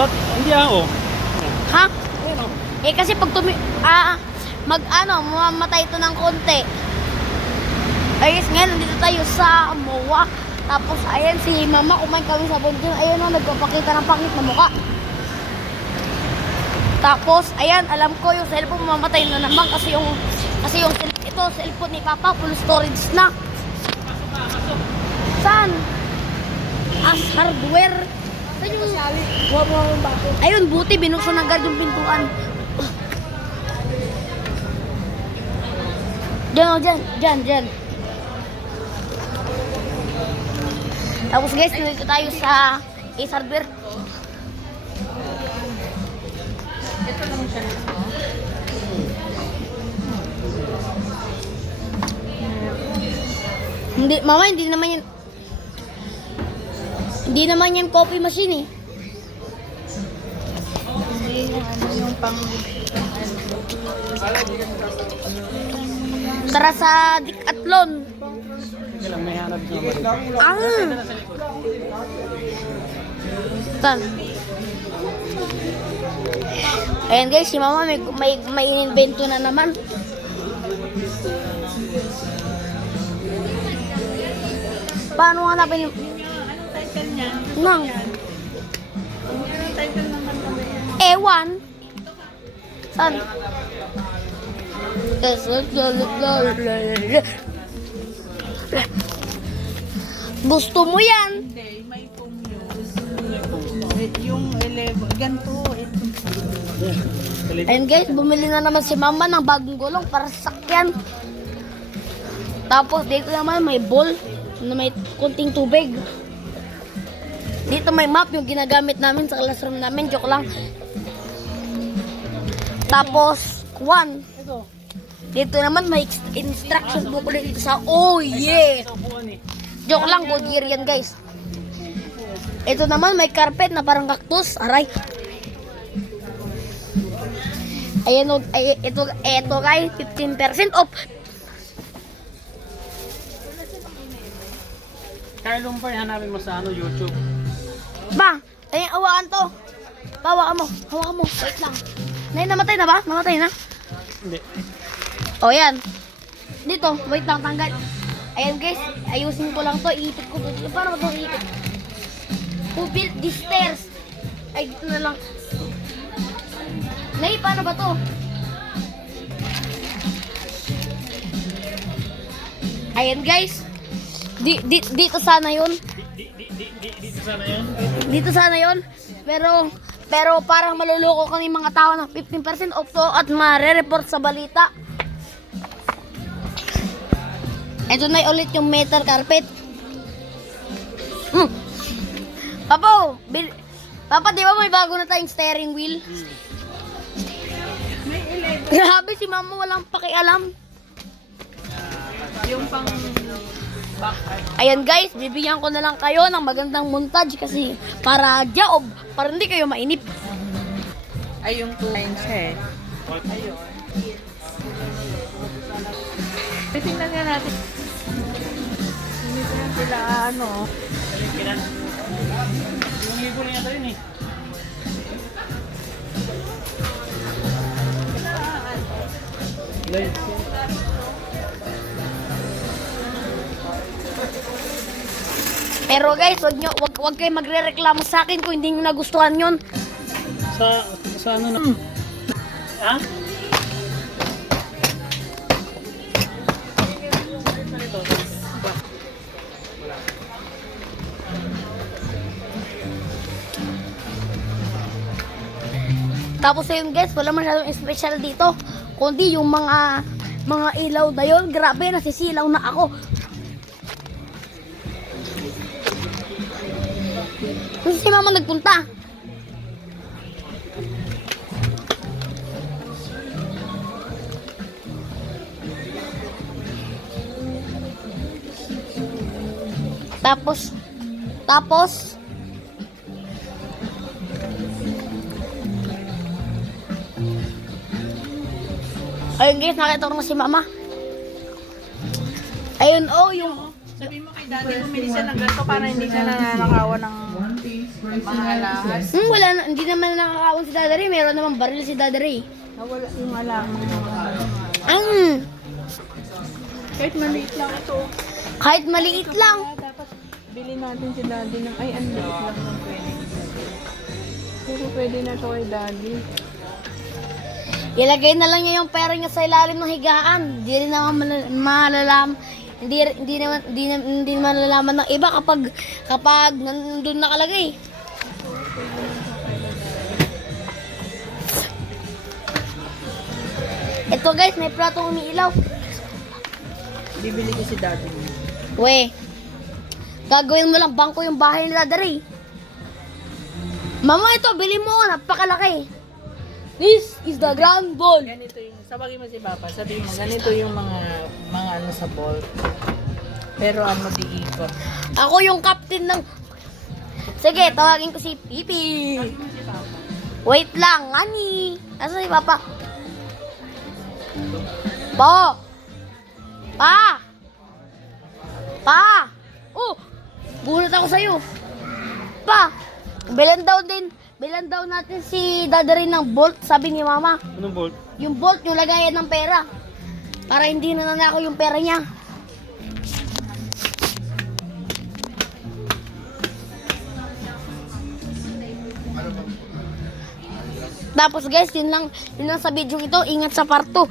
Ba't hindi ako? Ha? Eh kasi pag mamamatay ito ng konti. Ayos ngayon, nandito tayo sa MOA. Tapos ayan si mama, kumain kami sa bundin. Ayan o, nagpapakita ng pangit na mukha. Tapos, ayan, alam ko yung cellphone mamamatay na naman kasi yung cellphone ni Papa, full storage na. Saan? As hardware. Saan yung ayun, buti, binuksan agad yung pintuan. Diyan. Tapos guys, nandito tayo sa Ace Hardware. Ito lang siya nito. Hindi, mama, hindi naman yan coffee machine eh. Hindi yung pang... Tara sa Decathlon. Sige lang, may hanap naman. Tan. Ayan guys, si mama may in-invento na naman. Paano hanapin yung... Anong title niya? Nang? Anong title naman kami yan? Ewan. Saan? Gusto mo yan? Hindi, may phone yun. Yung 11, ganito. Ayun guys, bumili na naman si mama ng bagong gulong para sa sakyan. Tapos dito naman may bowl na may kunting tubig. Dito may map yung ginagamit namin sa classroom namin. Joke lang. Tapos, dito naman may instruction book ulit dito sa yeah. Joke lang, Goodyear yan guys. Ito naman may carpet na parang cactus. Aray. Ayan o, ito guys, 15% off. Carlong pa, hanapin mo sa YouTube. Ba, ayun, hawakan to. Hawakan mo. Wait lang. Namatay na ba? Namatay na? Hindi. O yan. Dito, wait lang, tanggal. Ayan guys, ayusin ko lang to. Iipit ko to. Paano ba to iipit? Who built these stairs? Ay, dito na lang. Nay, paano ba to? Ayan guys. Dito sana yun. Dito sana yun? Dito sana yun. Pero parang maluloko kami mga tao ng 15% off to at mare-report sa balita. Ito na ulit yung metal carpet. Papa, di ba may bago na tayong steering wheel? May 11. Grabe si mama, walang pakialam. Yung pang... Ayan guys, bibigyan ko na lang kayo ng magandang montage kasi para job, para hindi kayo mainip. Ay, yung 2 lines eh. Ayun. Tingnan nga natin. Hindi ko yan sila ano. Yung libo na yata rin eh. Pero guys, wag kayo magrereklamo sa akin kung hindi niyo nagustuhan 'yon. Sa ano na? Ha? Tapos ayun guys, wala masyadong special dito. Kundi yung mga ilaw na yun, grabe, nasisilaw na ako. Kasi si mama nagpunta. Tapos ayun guys, nakita ko na si mama. Ayun, oh, yung... Sabi mo kay daddy, bumili siya ng ganito para hindi siya nananakawan ng Mga alahas. Wala na, hindi naman nakakawan si Daddy. Meron naman baril si Daddy. Wala yung alamang. Kahit maliit lang ito. Kahit maliit lang. Dapat bilhin natin si Daddy ng, ay, ang liit lang ng pwede. Pero pwede na to kay Daddy. Ilagay na lang niya yung pera niya sa ilalim ng higaan. Hindi rin naman malalaman. Hindi malalaman ng iba kapag nandun nakalagay. Ito guys, may platong umiilaw. Bibili ko si Daddy. We, gagawin mo lang bangko yung bahay ni Daddy. Mama, ito, bili mo. Napakalaki. This is the grand ball. Ganito yung, sabagay mo si Papa, sabihin mo, ganito yung mga ano sa ball. Pero ano di ikot. Ako yung captain ng... Sige, tawagin ko si Pipi. Wait lang, Ani. Asa si Papa? Pa! Pa! Pa! Oh! Gulat ako sa'yo. Pa! Bilan daw natin si Daddy ng bolt, sabi ni Mama. Anong bolt? Yung bolt, yung lagayan ng pera. Para hindi na nanakaw yung pera niya. Tapos guys, yun lang sa video ito. Ingat sa parto.